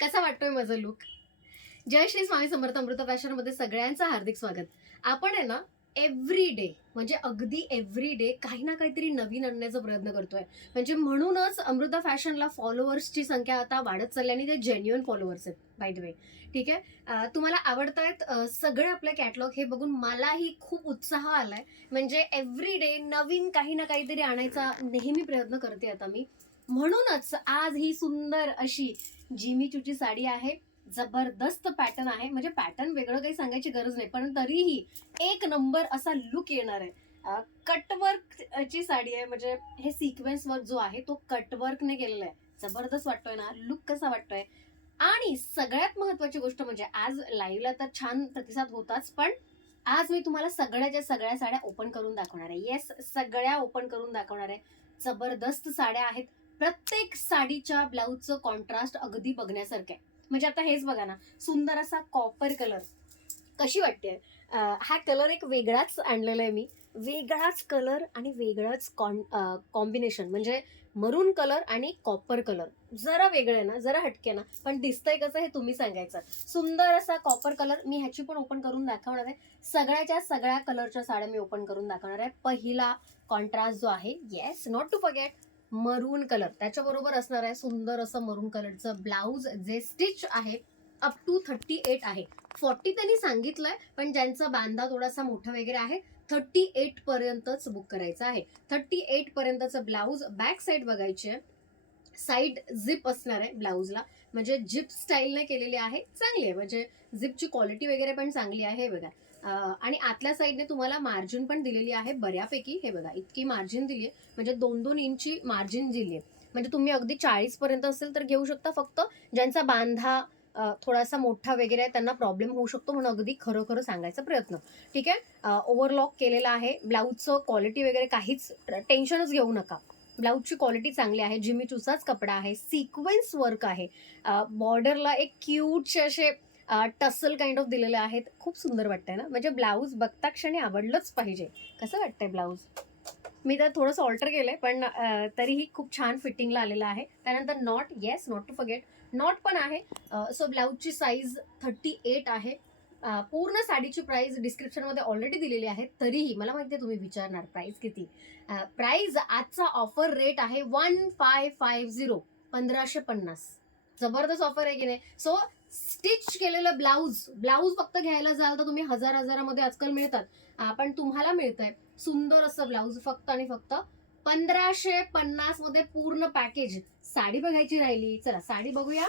कसा वाटतोय माझा लुक? जय श्री स्वामी समर्थ अमृता फॅशन मध्ये सगळ्यांचं हार्दिक स्वागत. आपण आहे ना एव्हरी डे म्हणजे अगदी एव्हरी डे काही ना काहीतरी नवीन आणण्याचा प्रयत्न करतोय. म्हणजे म्हणूनच अमृता फॅशनला फॉलोअर्सची संख्या आता वाढत चालली आणि ते जेन्युइन फॉलोअर्स आहेत बाय द वे. ठीक आहे. तुम्हाला आवडतायत सगळे आपले कॅटलॉग हे बघून मलाही खूप उत्साह आलाय. म्हणजे एव्हरी डे नवीन काही ना काहीतरी आणायचा नेहमी प्रयत्न करते आता मी. म्हणूनच आज ही सुंदर अशी जिमी चूची साडी आहे. जबरदस्त पॅटर्न आहे. म्हणजे पॅटर्न वेगळं काही सांगायची गरज नाही, पण तरीही एक नंबर असा लुक येणार आहे. कटवर्क ची साडी आहे. म्हणजे हे सिक्वेन्स वर्क जो आहे तो कटवर्कने केलेला आहे. जबरदस्त वाटतोय ना लुक? कसा वाटतोय? आणि सगळ्यात महत्वाची गोष्ट म्हणजे आज लाईव्हला तर छान प्रतिसाद होताच, पण आज मी तुम्हाला सगळ्याच्या सगळ्या साड्या ओपन करून दाखवणार आहे. येस, सगळ्या ओपन करून दाखवणार आहे. जबरदस्त साड्या आहेत. प्रत्येक साडीच्या ब्लाऊजचं कॉन्ट्रास्ट अगदी बघण्यासारखं आहे. म्हणजे आता हेच बघा ना, सुंदर असा कॉपर कलर. कशी वाटते? हा कलर एक वेगळाच आणलेला आहे मी. वेगळाच कलर आणि वेगळाच कॉम्बिनेशन. म्हणजे मरून कलर आणि कॉपर कलर जरा वेगळं आहे ना, जरा हटके ना, पण दिसतंय कसं हे तुम्ही सांगायचं. सुंदर असा कॉपर कलर. मी ह्याची पण ओपन करून दाखवणार आहे. सगळ्याच्या सगळ्या कलरच्या साड्या मी ओपन करून दाखवणार आहे. पहिला कॉन्ट्रास्ट जो आहे, येस, नॉट टू फॉरगेट, मरून कलर. त्याच्याबरोबर असणार आहे सुंदर असं मरून कलरचं ब्लाऊज, जे स्टिच आहे अप टू 38 आहे. 40 त्यांनी सांगितलंय, पण ज्यांचा बांधा थोडासा मोठा वगैरे आहे 38 पर्यंतच बुक करायचं आहे. 38 पर्यंतचं ब्लाऊज. बॅक साईड बघायची आहे. साईड झिप असणार आहे ब्लाऊजला. म्हणजे जिप स्टाईलने केलेली आहे. चांगली आहे. म्हणजे झिपची क्वालिटी वगैरे पण चांगली आहे. हे बघा. आणि आतल्या साईडने तुम्हाला मार्जिन पण दिलेली आहे बऱ्यापैकी. हे बघा, इतकी मार्जिन दिली आहे. म्हणजे 2-2 इंची मार्जिन दिली आहे. म्हणजे तुम्ही अगदी 40 पर्यंत असेल तर घेऊ शकता. फक्त ज्यांचा बांधा थोडासा मोठा वगैरे आहे त्यांना प्रॉब्लेम होऊ शकतो, म्हणून अगदी खरं खरं सांगायचा प्रयत्न. ठीक आहे. ओव्हरलॉक केलेला आहे. ब्लाऊजचं क्वालिटी वगैरे काहीच टेन्शनच घेऊ नका. ब्लाऊजची क्वालिटी चांगली आहे. जिमी चूचाच कपडा आहे. सिक्वेन्स वर्क आहे. बॉर्डरला एक क्यूटचे असे टसल काइंड ऑफ दिलेले आहेत. खूप सुंदर वाटतंय ना. म्हणजे ब्लाऊज बघता क्षणी आवडलंच पाहिजे. कसं वाटतंय ब्लाऊज? मी तर थोडंसं ऑल्टर केलंय, पण तरीही खूप छान फिटिंगला आलेलं आहे. त्यानंतर knot, yes, not to forget, knot पण आहे. सो ब्लाऊजची साईज 38 आहे. पूर्ण साडीची प्राइस डिस्क्रिप्शनमध्ये ऑलरेडी दिलेली आहे. तरीही मला माहिती आहे तुम्ही विचारणार प्राइस किती. प्राइस आजचा ऑफर रेट आहे 1550, 1550. जबरदस्त ऑफर आहे की नाही? सो स्टिच केलेलं ब्लाऊज ब्लाऊज फक्त घ्यायला जाल तर तुम्ही हजारामध्ये आजकाल मिळतात. पण तुम्हाला मिळतंय सुंदर असं ब्लाऊज फक्त आणि फक्त 1550 मध्ये पूर्ण पॅकेज. साडी बघायची राहिली. चला साडी बघूया.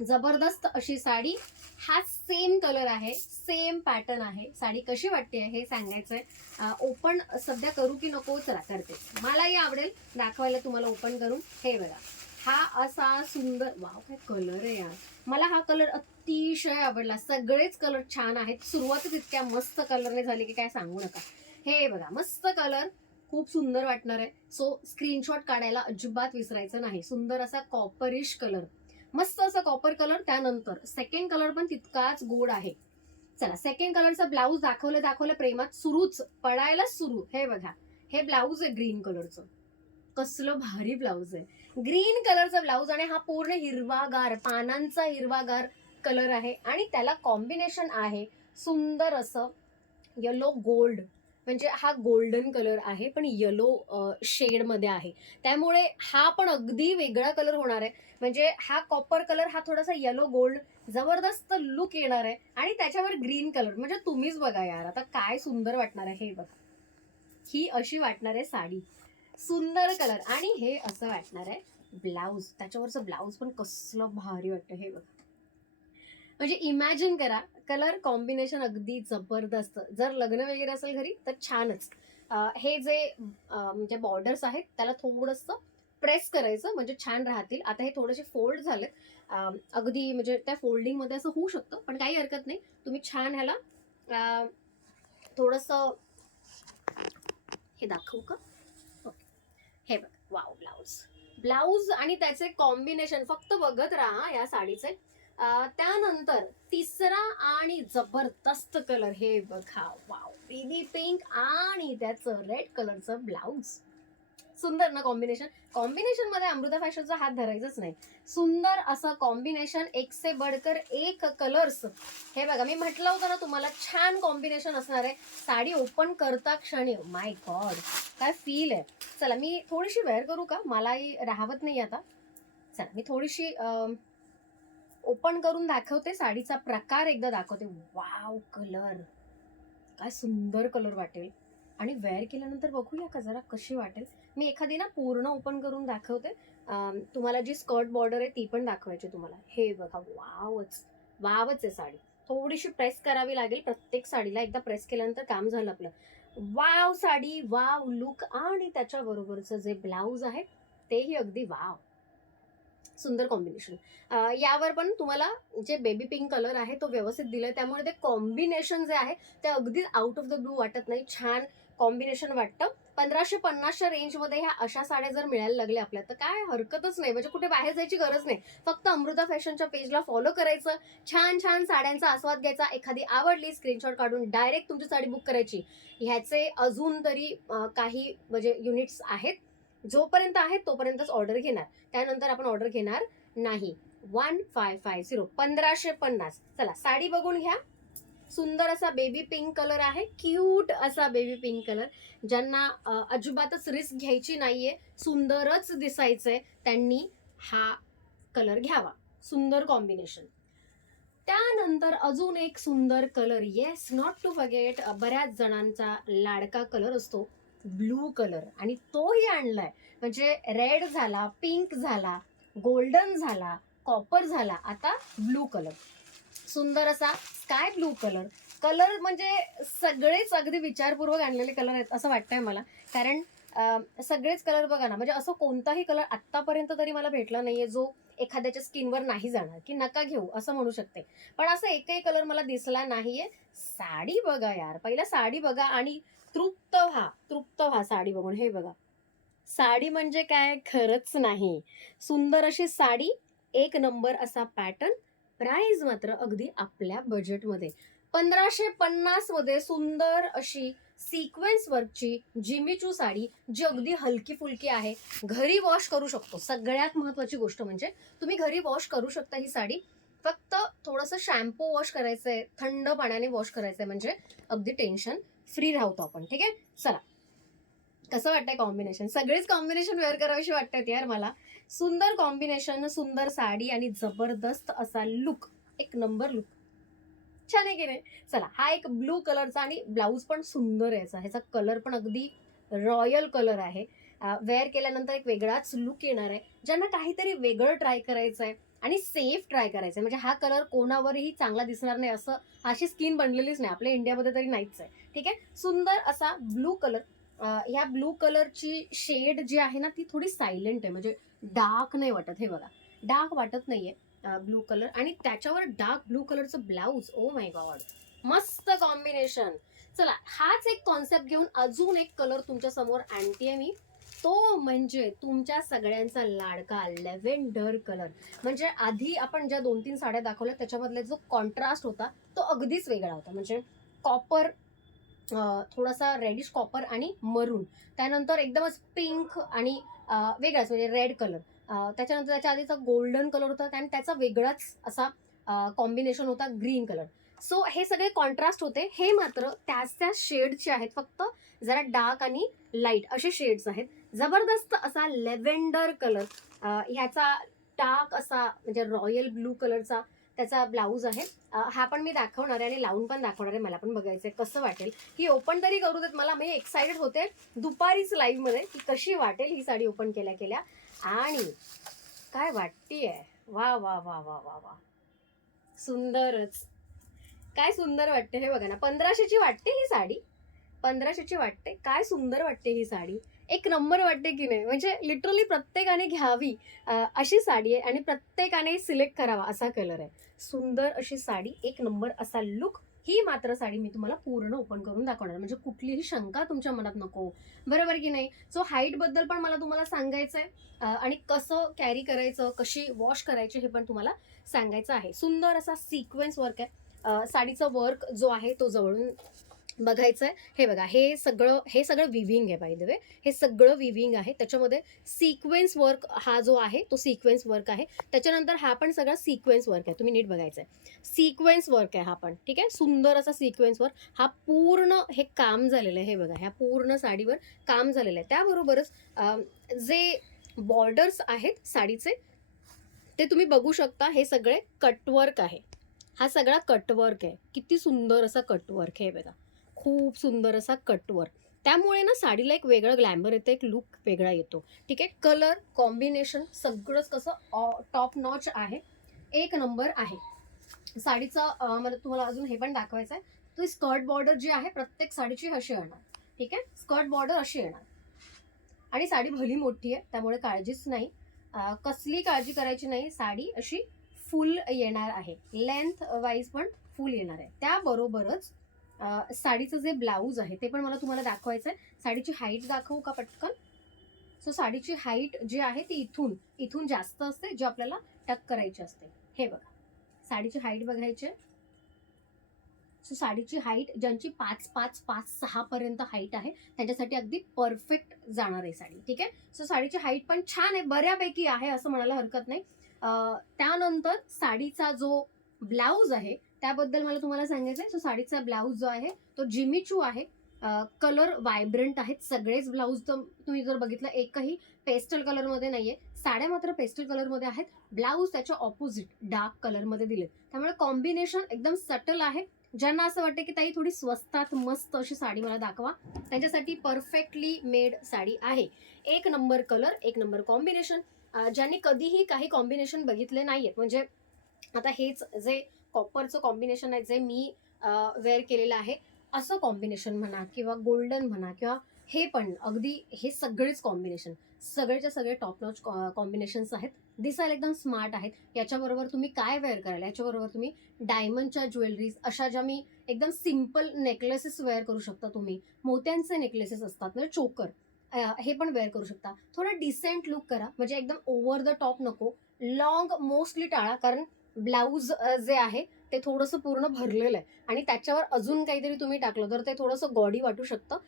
जबरदस्त अशी साडी. हा सेम कलर आहे, सेम पॅटर्न आहे. साडी कशी वाटते हे सांगायचंय. ओपन सध्या करू की नको? चला करते. मलाही आवडेल दाखवायला तुम्हाला ओपन करून. हे बघा, हा असा सुंदर, वाव काय कलर आहे यार. मला हा कलर अतिशय आवडला. सगळेच कलर छान आहेत. सुरुवातच इतक्या मस्त कलरने झाली की काय सांगू नका. हे बघा, मस्त कलर, खूप सुंदर वाटणार आहे. सो स्क्रीनशॉट काढायला अजिबात विसरायचं नाही. सुंदर असा कॉपरिश कलर, मस्त असा कॉपर कलर. त्यानंतर सेकंड कलर पण तितकाच गोड आहे. चला सेकंड कलरचा ब्लाऊज दाखवलं प्रेमात सुरूच पडायला सुरू. हे बघा, हे ब्लाऊज आहे ग्रीन कलरचं. कसलं भारी ब्लाऊज आहे. ग्रीन कलरचा ब्लाऊज आणि हा पूर्ण हिरवागार, पानांचा हिरवागार कलर आहे. आणि त्याला कॉम्बिनेशन आहे सुंदर असं येलो गोल्ड. म्हणजे हा गोल्डन कलर आहे, पण येलो शेडमध्ये आहे. त्यामुळे हा पण अगदी वेगळा कलर होणार आहे. म्हणजे हा कॉपर कलर, हा थोडासा येलो गोल्ड, जबरदस्त लुक येणार आहे. आणि त्याच्यावर ग्रीन कलर. म्हणजे तुम्हीच बघा यार, आता काय सुंदर वाटणार आहे. हे बघा, ही अशी वाटणार आहे साडी. सुंदर कलर. आणि हे असं वाटणार आहे ब्लाऊज. त्याच्यावरचं ब्लाऊज पण कसलं भारी वाटतं. हे बघा, म्हणजे इमॅजिन करा, कलर कॉम्बिनेशन अगदी जबरदस्त. जर लग्न वगैरे असेल घरी तर छानच. हे जे म्हणजे बॉर्डर्स आहेत त्याला थोडंसं प्रेस करायचं म्हणजे छान राहतील. आता हे थोडेसे फोल्ड झाले. अगदी म्हणजे त्या फोल्डिंगमध्ये असं होऊ शकतं, पण काही हरकत नाही. तुम्ही छान ह्याला थोडंसं हे दाखवू का? ओके. हे बघ, वाव, ब्लाऊज ब्लाऊज आणि त्याचे कॉम्बिनेशन फक्त बघत राहा या साडीचे. त्यानंतर तिसरा आणि जबरदस्त कलर. हे बघा, वाव, बेबी पिंक आणि त्याचं रेड कलरचं ब्लाऊज. सुंदर ना कॉम्बिनेशन. कॉम्बिनेशन मध्ये अमृता फॅशनचा हात धरायचाच नाही. सुंदर असं कॉम्बिनेशन, एक से बढ़कर एक कलर्स. हे बघा, मी म्हटलं होतं ना तुम्हाला छान कॉम्बिनेशन असणार आहे. साडी ओपन करता क्षणी माय गॉड काय फील आहे. चला मी थोडीशी वेअर करू का, मलाही राहवत नाही आता. चला मी थोडीशी ओपन करून दाखवते, साडीचा प्रकार एकदा दाखवते. वाव कलर, काय सुंदर कलर वाटेल. आणि वेअर केल्यानंतर बघूया का जरा कशी वाटेल. मी एखादी ना पूर्ण ओपन करून दाखवते. तुम्हाला जी स्कर्ट बॉर्डर आहे ती पण दाखवायची तुम्हाला. हे बघा, वावच वावच आहे साडी. थोडीशी प्रेस करावी लागेल प्रत्येक साडीला. एकदा प्रेस केल्यानंतर काम झालं आपलं. Wow sari, wow look. आणि त्याच्या बरोबरचं जे ब्लाऊज आहे तेही अगदी वाव. सुंदर कॉम्बिनेशन. यावर पण तुम्हाला जे बेबी पिंक कलर आहे तो व्यवस्थित दिलाय, त्यामुळे ते कॉम्बिनेशन जे आहे ते अगदी आउट ऑफ द ब्लू वाटत नाही. छान कॉम्बिनेशन वाटतं. 1550च्या रेंजमध्ये ह्या अशा साड्या जर मिळायला लागल्या आपल्याला तर काय हरकतच नाही. म्हणजे कुठे बाहेर जायची गरज नाही. फक्त अमृता फॅशनच्या पेजला फॉलो करायचं, छान छान साड्यांचा आस्वाद घ्यायचा. एखादी आवडली स्क्रीनशॉट काढून डायरेक्ट तुमची साडी बुक करायची. ह्याचे अजून तरी काही म्हणजे युनिट्स आहेत. जोपर्यंत आहेत तोपर्यंतच ऑर्डर घेणार, त्यानंतर आपण ऑर्डर घेणार नाही. 1550 1550. चला साडी बघून घ्या. सुंदर असा बेबी पिंक कलर आहे, क्यूट असा बेबी पिंक कलर. ज्यांना अजिबातच रिस्क घ्यायची नाहीये, सुंदरच दिसायचंय, त्यांनी हा कलर घ्यावा. सुंदर कॉम्बिनेशन. त्यानंतर अजून एक सुंदर colour, yes not to forget, बऱ्याच जणांचा लाडका कलर असतो ब्लू कलर, आणि तोही आणलाय. म्हणजे रेड झाला, पिंक झाला, गोल्डन झाला, कॉपर झाला, आता ब्लू कलर. सुंदर असा स्काय ब्लू कलर. कलर म्हणजे सगळेच अगदी विचारपूर्वक आणलेले कलर आहेत असं वाटतंय मला. कारण सगळेच कलर बघा ना, म्हणजे असं कोणताही कलर आत्तापर्यंत तरी मला भेटला नाहीये जो एखाद्याच्या स्किनवर नाही जाणार की नका घेऊ असं म्हणू शकते. पण असं एकही कलर मला दिसला नाहीये. साडी बघा यार, पहिला साडी बघा आणि तृप्त व्हा, तृप्त व्हा साडी बघून. हे बघा, साडी म्हणजे काय खरंच नाही. सुंदर अशी साडी, एक नंबर असा पॅटर्न. प्राइस मात्र अगदी आपल्या बजेटमध्ये. 1550 मध्ये सुंदर अशी सिक्वेन्स वर्कची जिमीचू साडी, जी अगदी हलकी फुलकी आहे. घरी वॉश करू शकतो. सगळ्यात महत्वाची गोष्ट म्हणजे तुम्ही घरी वॉश करू शकता ही साडी. फक्त थोडंसं शॅम्पू वॉश करायचंय, थंड पाण्याने वॉश करायचंय, म्हणजे अगदी टेन्शन फ्री राहतो आपण. ठीक आहे. चला कसं वाटतंय कॉम्बिनेशन. सगळेच कॉम्बिनेशन वेअर करावीशी वाटतात यार मला. सुंदर कॉम्बिनेशन, सुंदर साडी आणि जबरदस्त असा लुक, एक नंबर लुक. छान आहे की नाही. चला हा एक ब्लू कलरचा आणि ब्लाऊज पण सुंदर आहे याचा. ह्याचा कलर पण अगदी रॉयल कलर आहे. वेअर केल्यानंतर एक वेगळाच लुक येणार आहे. ज्यांना काहीतरी वेगळं ट्राय करायचं आहे आणि सेफ ट्राय करायचं आहे, म्हणजे हा कलर कोणावरही चांगला दिसणार नाही असं, अशी स्किन बनलेलीच नाही आपल्या इंडियामध्ये तरी नाहीच आहे. ठीक आहे. सुंदर असा ब्लू कलर. ह्या ब्लू कलरची शेड जी आहे ना ती थोडी सायलेंट आहे, म्हणजे डार्क नाही वाटत. हे बघा, डार्क वाटत नाहीये ब्लू कलर, आणि त्याच्यावर डार्क ब्लू कलरचं ब्लाऊज. ओ माय गॉड, मस्त कॉम्बिनेशन. चला हाच एक कॉन्सेप्ट घेऊन अजून एक कलर तुमच्या समोर आणतेय मी. तो म्हणजे तुमच्या सगळ्यांचा लाडका लेव्हेंडर कलर. म्हणजे आधी आपण ज्या 2-3 साड्या दाखवल्या त्याच्यामधला जो कॉन्ट्रास्ट होता तो अगदीच वेगळा होता. म्हणजे कॉपर, थोडासा रेडिश कॉपर आणि मरून, त्यानंतर एकदमच पिंक आणि वेगळाच म्हणजे रेड कलर. त्याच्यानंतर त्याच्या आधीचा गोल्डन कलर होता आणि त्याचा वेगळाच असा कॉम्बिनेशन होता ग्रीन कलर. सो हे सगळे कॉन्ट्रास्ट होते. हे मात्र त्याच त्या शेडचे आहेत, फक्त जरा डार्क आणि लाईट असे शेड्स आहेत. जबरदस्त असा लेव्हेंडर कलर. ह्याचा डार्क असा म्हणजे रॉयल ब्लू कलरचा त्याचा ब्लाऊज आहे. हा पण मी दाखवणार आहे आणि लावून पण दाखवणार आहे. मला पण बघायचंय कसं वाटेल. ही ओपन तरी करू देत मला. मी एक्साइटेड होते दुपारीच लाईव्ह मध्ये की कशी वाटेल ही साडी ओपन केल्या केल्या. आणि काय वाटतीये, वा वा वा वा वा वा, सुंदरच. काय सुंदर वाटते हे बघा ना. 1500ची वाटते ही साडी, 1500ची वाटते. काय सुंदर वाटते ही साडी, एक नंबर वाटते की नाही. म्हणजे लिटरली प्रत्येकाने घ्यावी अशी साडी आहे आणि प्रत्येकाने सिलेक्ट करावा असा कलर आहे. सुंदर अशी साडी, एक नंबर असा लुक. ही मात्र साडी मी तुम्हाला पूर्ण ओपन करून दाखवणार, म्हणजे कुठलीही शंका तुमच्या मनात नको, बरोबर की नाही. सो हाईट बद्दल पण मला तुम्हाला सांगायचंय आणि कसं कॅरी करायचं, कशी वॉश करायची हे पण तुम्हाला सांगायचं आहे. सुंदर असा सिक्वेन्स वर्क आहे. साडीचा वर्क जो आहे तो जवळून बघायचं आहे. हे बघा, हे सगळं विविंग आहे बाय द वे. हे सगळं विविंग आहे. त्याच्यामध्ये सिक्वेन्स वर्क हा जो आहे तो सिक्वेन्स वर्क आहे. त्याच्यानंतर हा पण सगळा सिक्वेन्स वर्क आहे. तुम्ही नीट बघायचं आहे. सिक्वेन्स वर्क आहे हा पण, ठीक आहे. सुंदर असा सिक्वेन्स वर्क. हा पूर्ण हे काम झालेलं आहे. हे बघा, ह्या पूर्ण साडीवर काम झालेलं आहे. त्याबरोबरच जे बॉर्डर्स आहेत साडीचे ते तुम्ही बघू शकता. हे सगळे कटवर्क आहे. हा सगळा कटवर्क आहे. किती सुंदर असा कटवर्क आहे बघा. खूप सुंदर असा कटवर्क. त्यामुळे ना साडीला एक वेगळं ग्लॅमर येतं, एक लुक वेगळा येतो. ठीक आहे. कलर कॉम्बिनेशन सगळंच कसं टॉप नॉच आहे. एक नंबर आहे. साडीचा मला तुम्हाला अजून हे पण दाखवायचं आहे. तो स्कर्ट बॉर्डर जी आहे प्रत्येक साडीची अशी येणार. ठीक आहे. स्कर्ट बॉर्डर अशी येणार आणि साडी भली मोठी आहे त्यामुळे काळजीच नाही. कसली काळजी करायची नाही. साडी अशी फुल येणार आहे. लेंथ वाईज पण फुल येणार आहे. त्याबरोबरच साडीचं जे ब्लाऊज आहे ते पण मला तुम्हाला दाखवायचं आहे. साडीची हाईट दाखवू का पटकन? सो साडीची हाईट जी आहे ती इथून इथून जास्त असते, जी आपल्याला टक करायची असते. हे बघा, साडीची हाईट बघायची. सो साडीची हाईट ज्यांची 5'5'5'6 पर्यंत हाईट आहे त्यांच्यासाठी अगदी परफेक्ट जाणार आहे साडी. ठीक आहे. सो साडीची हाईट पण छान आहे, बऱ्यापैकी आहे असं म्हणायला हरकत नाही. त्यानंतर साडीचा जो ब्लाऊज आहे त्याबद्दल मला तुम्हाला सांगायचं आहे. सो साडीचा ब्लाऊज जो आहे तो जिमीचू आहे. कलर व्हायब्रंट आहेत सगळेच ब्लाऊज. तर तुम्ही जर बघितलं एकही पेस्टल कलरमध्ये नाहीये. साड्या मात्र पेस्टल कलरमध्ये आहेत. ब्लाऊज त्याच्या ऑपोजिट डार्क कलरमध्ये दिलेत. त्यामुळे कॉम्बिनेशन एकदम सटल आहे. ज्यांना असं वाटतं की ताई थोडी स्वस्तात मस्त अशी साडी मला दाखवा, त्यांच्यासाठी परफेक्टली मेड साडी आहे. एक नंबर कलर, एक नंबर कॉम्बिनेशन. ज्यांनी कधीही काही कॉम्बिनेशन बघितले नाहीयेत, म्हणजे आता हेच जे कॉपरचं कॉम्बिनेशन आहे जे मी वेअर केलेलं आहे, असं कॉम्बिनेशन म्हणा किंवा गोल्डन म्हणा किंवा हे पण अगदी हे सगळेच कॉम्बिनेशन सगळेच्या सगळे टॉप नॉच कॉम्बिनेशन्स आहेत. दिसायला एकदम स्मार्ट आहेत. याच्याबरोबर तुम्ही काय वेअर कराल? याच्याबरोबर तुम्ही डायमंडच्या ज्वेलरीज अशा ज्या मी एकदम सिम्पल नेकलेसेस वेअर करू शकता तुम्ही. मोत्यांचे नेकलेसेस असतात म्हणजे चोकर, हे पण वेअर करू शकता. थोडं डिसेंट लुक करा, म्हणजे एकदम ओव्हर द टॉप नको. लॉंग मोस्टली टाळा, कारण ब्लाऊज जे आहे ते थोडंसं पूर्ण भरलेलं आहे आणि त्याच्यावर अजून काहीतरी तुम्ही टाकलं तर ते थोडंसं गॉडी वाटू शकतं.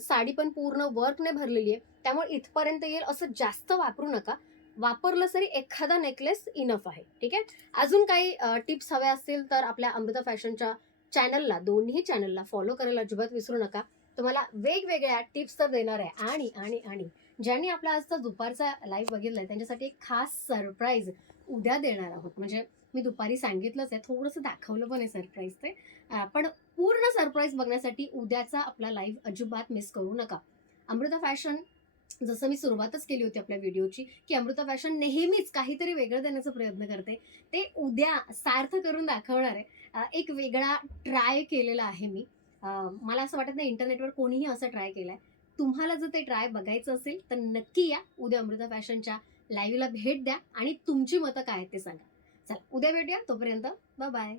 साडी पण पूर्ण वर्कने भरलेली आहे त्यामुळे इथपर्यंत येईल असं जास्त वापरू नका. वापरलं तरी एखादा नेकलेस इनफ आहे. ठीक आहे. अजून काही टिप्स हव्या असतील तर आपल्या अमृता फॅशनच्या चॅनलला, दोन्ही चॅनलला फॉलो करायला अजिबात विसरू नका. तुम्हाला वेगवेगळ्या टिप्स तर देणार आहे आणि आणि आणि ज्यांनी आपला आजचा दुपारचा लाईव्ह बघितलाय त्यांच्यासाठी एक खास सरप्राईज उद्या देणार आहोत. म्हणजे मी दुपारी सांगितलंच आहे, थोडंसं दाखवलं पण आहे सरप्राईज ते. पण पूर्ण सरप्राईज बघण्यासाठी उद्याचा आपला लाईव्ह अजिबात मिस करू नका. अमृता फॅशन, जसं मी सुरुवातच केली होती आपल्या व्हिडिओची की अमृता फॅशन नेहमीच काहीतरी वेगळं देण्याचा प्रयत्न करते, ते उद्या सार्थ करून दाखवणार आहे. एक वेगळा ट्राय केलेला आहे मी. मला असं वाटत नाही इंटरनेटवर कोणीही असं ट्राय केलंय. तुम्हाला जर ते ट्राय बघायचं असेल तर नक्की या उद्या अमृता फॅशनच्या लाईव्हला भेट द्या आणि तुमची मतं काय आहेत ते सांगा. चला उद्या भेटूया. तोपर्यंत बाय बाय.